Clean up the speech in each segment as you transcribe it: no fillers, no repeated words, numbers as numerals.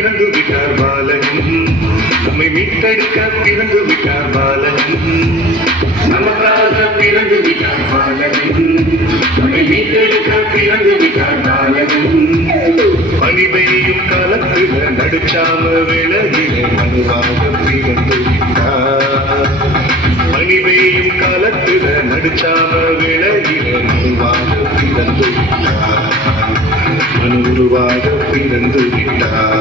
பிறந்து விட்டார் பாலன், நம்மை மீட்டெடுக்க பிறந்து விட்டார் பாலன், நமக்காக பிறந்து விட்டார் பாலன், நம்மை மீட்டெடுக்க பிறந்து விட்டார் பாலன். பனி பெய்யும் காலத்தில் நடுச்சாம விலகிலே மனுவாக பிறந்து விட்டார். பனி பெய்யும் காலத்தில் நடுச்சாம விலகிலே மனுவாக பிறந்து விட்டார், மனுவாக பிறந்து விட்டார்.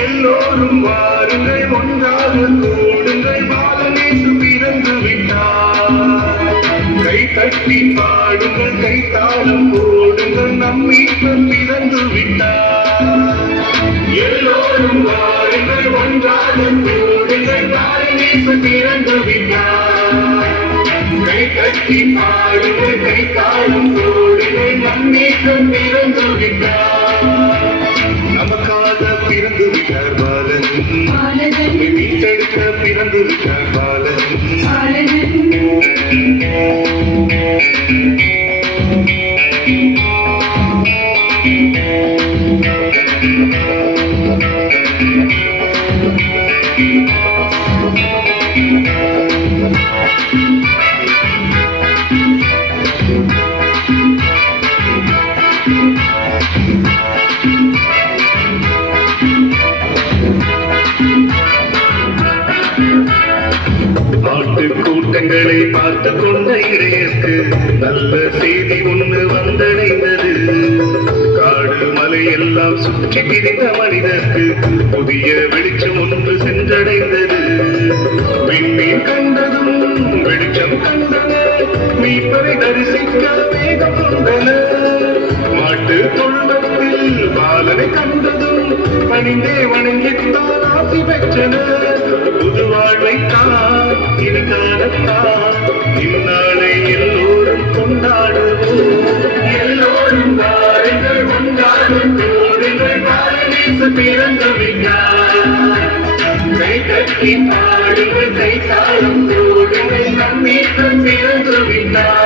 எல்லோரும் வாருங்கள், ஒன்றாக கூடுங்கள், பாலனேசு பிறந்து விட்டார். கை தட்டி பாடுங்கள், கை தாளம் போடுங்கள், நம் மீட்பர் பிறந்து விட்டார். எல்லோரும் வாருங்கள், ஒன்றாக கூடுங்கள், பாலனேசு பிறந்து விட்டார். கை தட்டி பாடுங்கள், கை தாளம் போடுங்கள், நம் மீட்பர் பிறந்து விட்டார். நமக்காக பிறந்து விட்டார் பாலன், மீட்டெடுக்க பிறந்து விட்டார் பாலன். கூட்டங்களை பார்த்து கொண்ட இறையருக்கு நல்ல செய்தி ஒன்று வந்தடைந்தது. காடு மலை எல்லாம் சுற்றி திரிந்த மனிதருக்கு புதிய வெளிச்சம் ஒன்று சென்றடைந்தது. விண்மீன் கண்டதும் வெளிச்சம் கண்டனர், மீட்பரை தரிசிக்க வேகம் கொண்டனர். மாட்டு தொழுவத்தில் பாலனை கண்டதும் பணிந்தே வணங்கித்தான் ஆசி பெற்றனர். புது வாழ்வைத்தான் இனி காணத்தான் இந்நாளை எல்லோரும் கொண்டாடுவோம். எல்லோரும் வாருங்கள், ஒன்றாக கூடுங்கள், பாலனேசு பிறந்து விட்டார். கை தட்டி பாடுங்கள், கை தாளம் போடுங்கள், நம் மீட்பர் பிறந்து விட்டார்.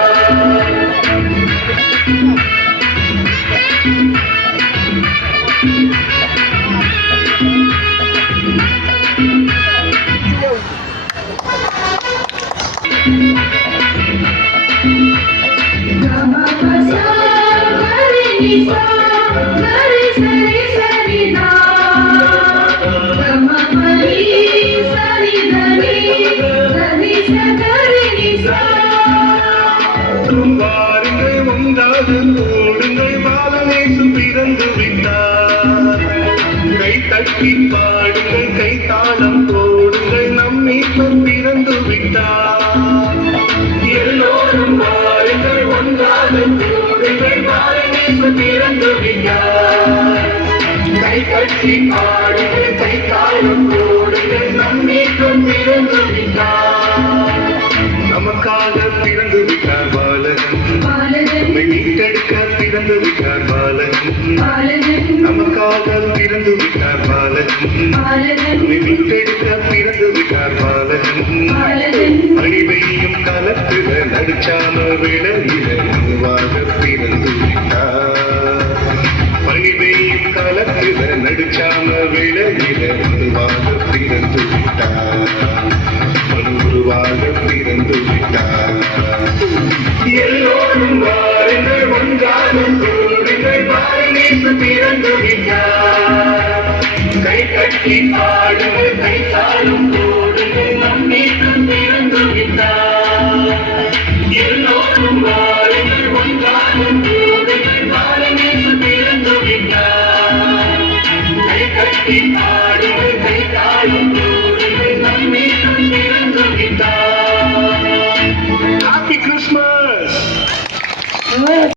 வாருங்கள், ஒன்றாக கூடுங்கள், பாலனேசு பிறந்து விட்டார். கை தட்டி பாடுங்கள், கை தாளம் போடுங்கள், நம் மீட்பர் பிறந்து விட்டார். எல்லோரும் வாருங்கள், ஒன்றாக கூடுங்கள், பாலனேசு பிறந்து விட்டார். கை தட்டி பாடுங்கள், கை தாளம் போடுங்கள், நம் மீட்பர் பிறந்து விட்டார். நமக்காக பிறந்து விட்டார் பாலன், நம்மை மீட்டெடுக்க பிறந்து விட்டார் பாலன். நமக்காக பிறந்து விட்டார் பாலன், நம்மை மீட்டெடுக்க பிறந்து விட்டார் பாலன். பனி பெய்யும் காலத்தில் நடுச்சாம விலகில மனுவாக பிறந்து விட்டார். பனி பெய்யும் காலத்தில் நடுச்சாம விலகில மனுவாக பிறந்து விட்டார், மனுவாக பிறந்து விட்டார். எல்லோரும் வாருங்கள், ஒன்றாக கூடுங்கள், பாலனேசு பிறந்து விட்டார். கை கட்டி பாடுங்கள், கை தாளம் போடுங்கள், நம் மீட்பர் பிறந்து விட்டார். எல்லோரும்